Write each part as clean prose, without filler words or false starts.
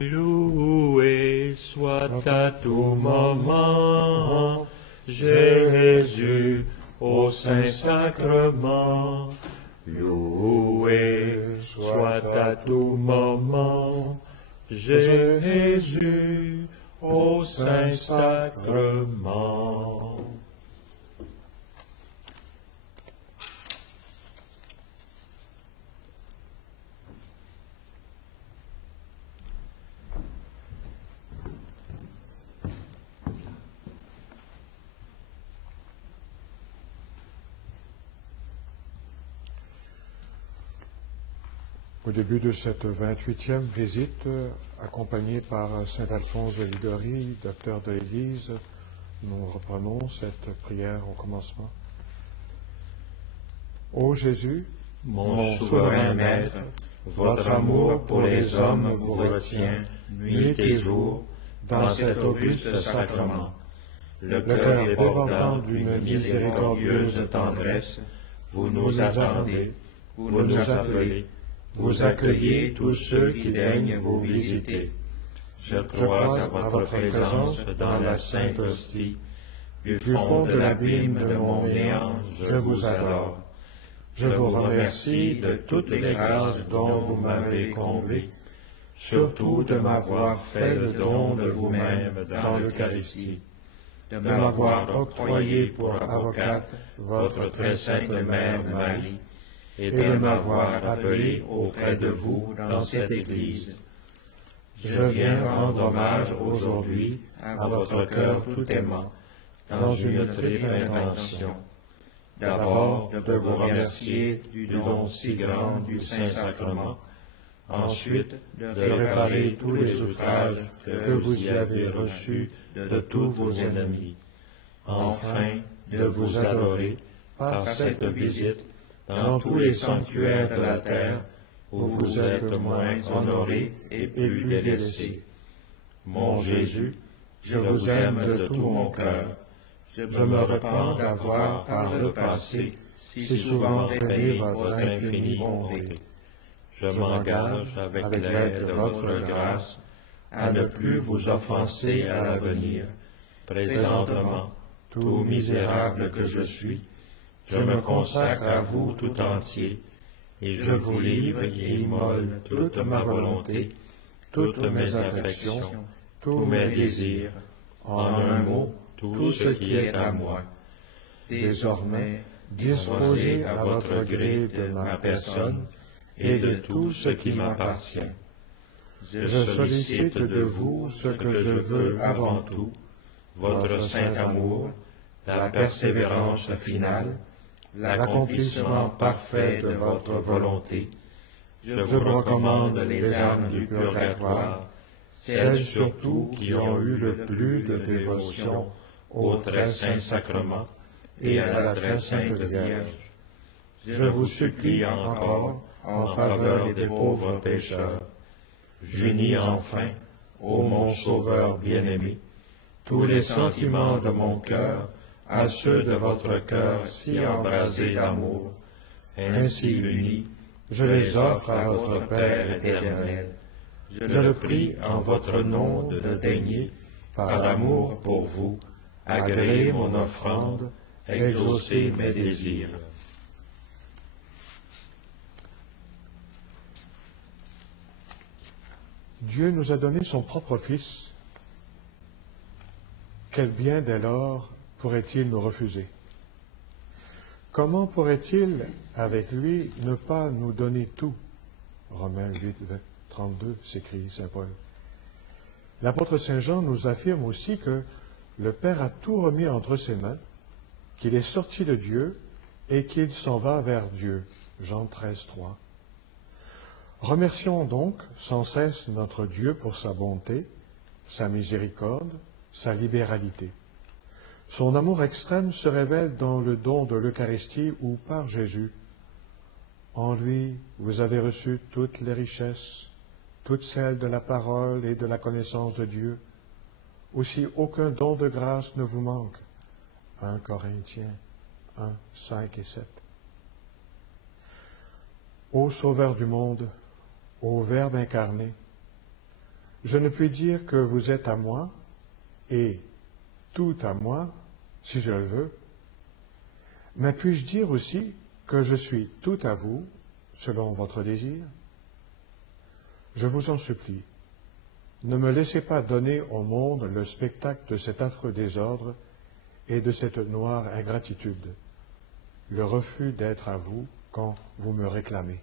Loué soit à tout moment Jésus au Saint-Sacrement. Loué soit à tout moment Jésus au Saint-Sacrement. Au début de cette 28e visite, accompagné par Saint Alphonse de Liguori, docteur de l'Église, nous reprenons cette prière au commencement. Ô Jésus, Mon souverain Maître, votre amour pour les hommes vous retient nuit et jour dans cet auguste sacrement. Le cœur débordant d'une miséricordieuse tendresse, vous nous attendez, vous nous appelez, vous accueillez tous ceux qui daignent vous visiter. Je crois à votre présence dans la Sainte Hostie. Du fond de l'abîme de mon néant, je vous adore. Je vous remercie de toutes les grâces dont vous m'avez comblé, surtout de m'avoir fait le don de vous-même dans l'Eucharistie, de m'avoir octroyé pour avocate votre très sainte Mère Marie, et de m'avoir appelé auprès de vous dans cette Église. Je viens rendre hommage aujourd'hui à votre cœur tout aimant, dans une triple intention. D'abord, de vous remercier du don si grand du Saint-Sacrement. Ensuite, de réparer tous les outrages que vous y avez reçus de tous vos ennemis. Enfin, de vous adorer par cette visite dans tous les sanctuaires de la terre où vous êtes moins honorés et plus délaissés. Mon Jésus, je vous aime de tout mon cœur. Je me repens d'avoir, par le passé, si souvent rêvé votre infinie bonté. Je m'engage, avec l'aide de votre grâce, à ne plus vous offenser à l'avenir. Présentement, tout misérable que je suis, je me consacre à vous tout entier, et je vous livre et immole toute ma volonté, toutes mes affections, tous mes désirs, en un mot, tout ce qui est à moi. Désormais, disposez à votre gré de ma personne et de tout ce qui m'appartient. Je sollicite de vous ce que je veux avant tout, votre saint amour, la persévérance finale, l'accomplissement parfait de votre volonté. Je vous recommande les âmes du purgatoire, celles surtout qui ont eu le plus de dévotion au très saint sacrement et à la très sainte Vierge. Je vous supplie encore en faveur des pauvres pécheurs. J'unis enfin, ô mon Sauveur bien-aimé, tous les sentiments de mon cœur à ceux de votre cœur si embrasé d'amour. Ainsi unis, je les offre à votre Père éternel. Je le prie en votre nom de daigner, par amour pour vous, agréer mon offrande, exaucer mes désirs. Dieu nous a donné son propre Fils. Quel bien dès lors pourrait-il nous refuser? Comment pourrait-il, avec lui, ne pas nous donner tout? Romains 8, 32, s'écrit saint Paul. L'apôtre saint Jean nous affirme aussi que le Père a tout remis entre ses mains, qu'il est sorti de Dieu et qu'il s'en va vers Dieu. Jean 13, 3. Remercions donc sans cesse notre Dieu pour sa bonté, sa miséricorde, sa libéralité. Son amour extrême se révèle dans le don de l'Eucharistie où, par Jésus, en lui, vous avez reçu toutes les richesses, toutes celles de la parole et de la connaissance de Dieu. Aussi, aucun don de grâce ne vous manque. 1 Corinthiens 1, 5 et 7. Ô Sauveur du monde, ô Verbe incarné, je ne puis dire que vous êtes à moi, et tout à moi, si je le veux, mais puis-je dire aussi que je suis tout à vous, selon votre désir? Je vous en supplie, ne me laissez pas donner au monde le spectacle de cet affreux désordre et de cette noire ingratitude, le refus d'être à vous quand vous me réclamez.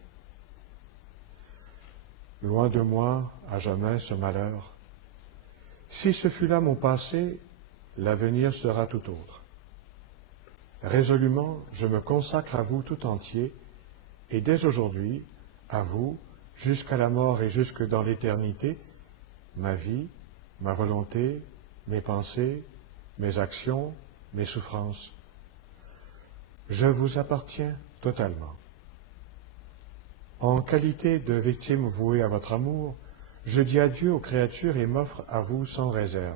Loin de moi, à jamais, ce malheur. Si ce fut là mon passé, l'avenir sera tout autre. Résolument, je me consacre à vous tout entier, et dès aujourd'hui, à vous, jusqu'à la mort et jusque dans l'éternité, ma vie, ma volonté, mes pensées, mes actions, mes souffrances. Je vous appartiens totalement. En qualité de victime vouée à votre amour, je dis adieu aux créatures et m'offre à vous sans réserve.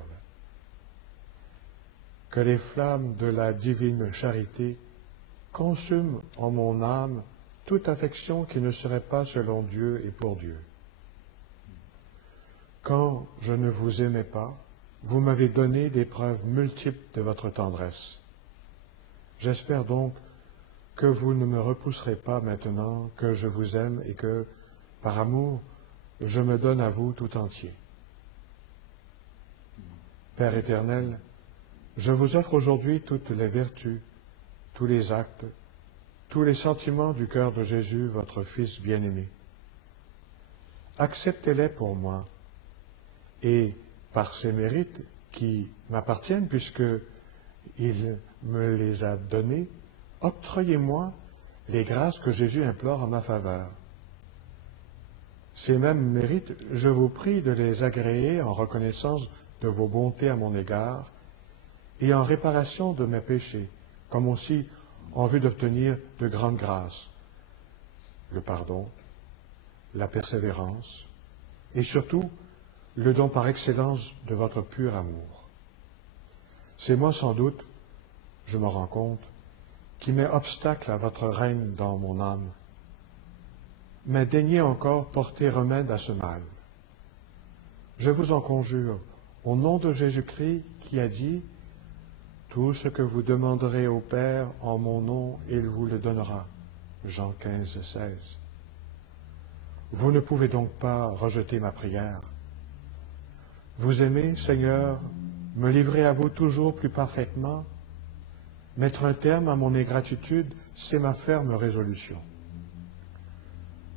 Que les flammes de la divine charité consument en mon âme toute affection qui ne serait pas selon Dieu et pour Dieu. Quand je ne vous aimais pas, vous m'avez donné des preuves multiples de votre tendresse. J'espère donc que vous ne me repousserez pas maintenant que je vous aime et que, par amour, je me donne à vous tout entier. Père éternel, je vous offre aujourd'hui toutes les vertus, tous les actes, tous les sentiments du cœur de Jésus, votre Fils bien-aimé. Acceptez-les pour moi, et par ces mérites qui m'appartiennent, puisqu'il me les a donnés, octroyez-moi les grâces que Jésus implore en ma faveur. Ces mêmes mérites, je vous prie de les agréer en reconnaissance de vos bontés à mon égard et en réparation de mes péchés, comme aussi en vue d'obtenir de grandes grâces, le pardon, la persévérance et surtout le don par excellence de votre pur amour. C'est moi sans doute, je me rends compte, qui met obstacle à votre règne dans mon âme. Mais daignez encore porter remède à ce mal. Je vous en conjure, au nom de Jésus-Christ qui a dit « Tout ce que vous demanderez au Père en mon nom, il vous le donnera. » Jean 15, 16. Vous ne pouvez donc pas rejeter ma prière. Vous aimez, Seigneur, me livrer à vous toujours plus parfaitement. Mettre un terme à mon ingratitude, c'est ma ferme résolution.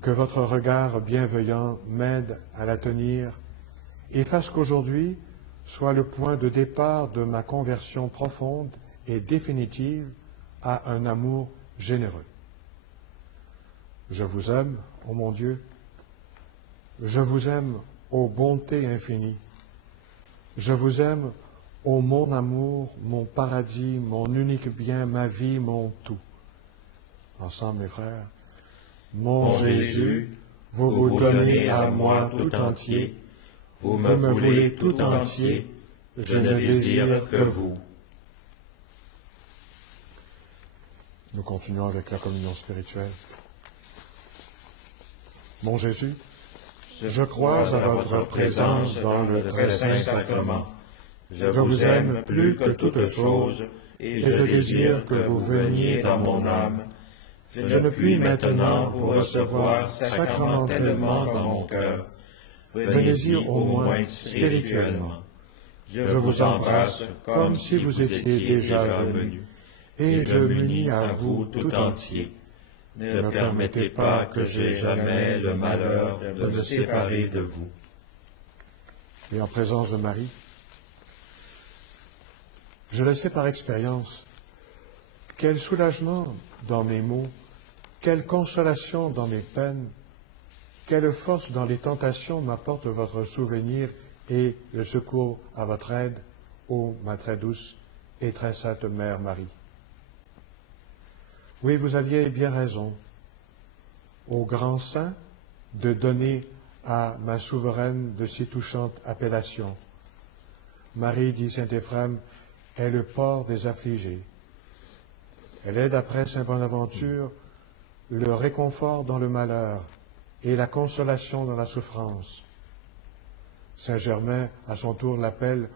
Que votre regard bienveillant m'aide à la tenir et fasse qu'aujourd'hui soit le point de départ de ma conversion profonde et définitive à un amour généreux. Je vous aime, ô mon Dieu, je vous aime, ô bonté infinie, je vous aime, ô mon amour, mon paradis, mon unique bien, ma vie, mon tout. Ensemble, mes frères. Mon Jésus, vous vous donnez à moi tout entier, vous me voulez tout entier, je ne désire que vous. Nous continuons avec la communion spirituelle. Mon Jésus, je crois à votre présence dans le très saint sacrement. Je vous aime plus que toute chose, et je désire que vous veniez dans mon âme. Je ne puis maintenant vous recevoir sacramentellement dans mon cœur. Venez-y au moins spirituellement. Je vous embrasse comme si vous étiez déjà venu, et je m'unis à vous tout entier. Ne permettez pas que j'aie jamais le malheur de me séparer de vous. Et en présence de Marie, je le sais par expérience, quel soulagement dans mes maux, quelle consolation dans mes peines, quelle force dans les tentations m'apporte votre souvenir et le secours à votre aide, ô ma très douce et très sainte Mère Marie. Oui, vous aviez bien raison, ô grand saint, de donner à ma souveraine de si touchantes appellations. Marie, dit saint Éphrem, est le port des affligés. Elle est, d'après saint Bonaventure, le réconfort dans le malheur et la consolation dans la souffrance. Saint Germain, à son tour, l'appelle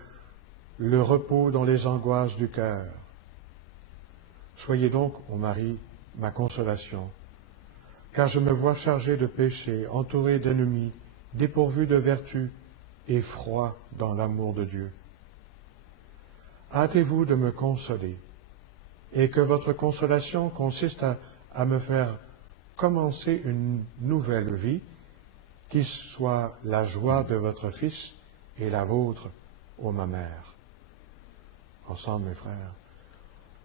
le repos dans les angoisses du cœur. Soyez donc, ô Marie, ma consolation, car je me vois chargé de péché, entouré d'ennemis, dépourvu de vertu et froid dans l'amour de Dieu. Hâtez-vous de me consoler, et que votre consolation consiste à me faire commencer une nouvelle vie, qui soit la joie de votre Fils et la vôtre, ô ma mère. Ensemble, mes frères.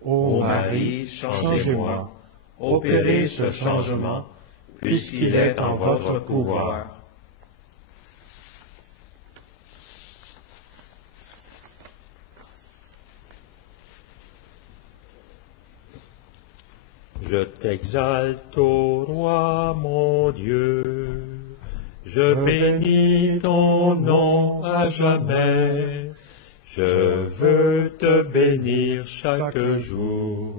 Ô Marie, changez-moi, opérez ce changement, puisqu'il est en votre pouvoir. Je t'exalte, ô roi mon Dieu, je bénis ton nom à jamais. Je veux te bénir chaque jour,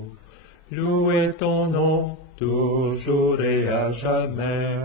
louer ton nom toujours et à jamais.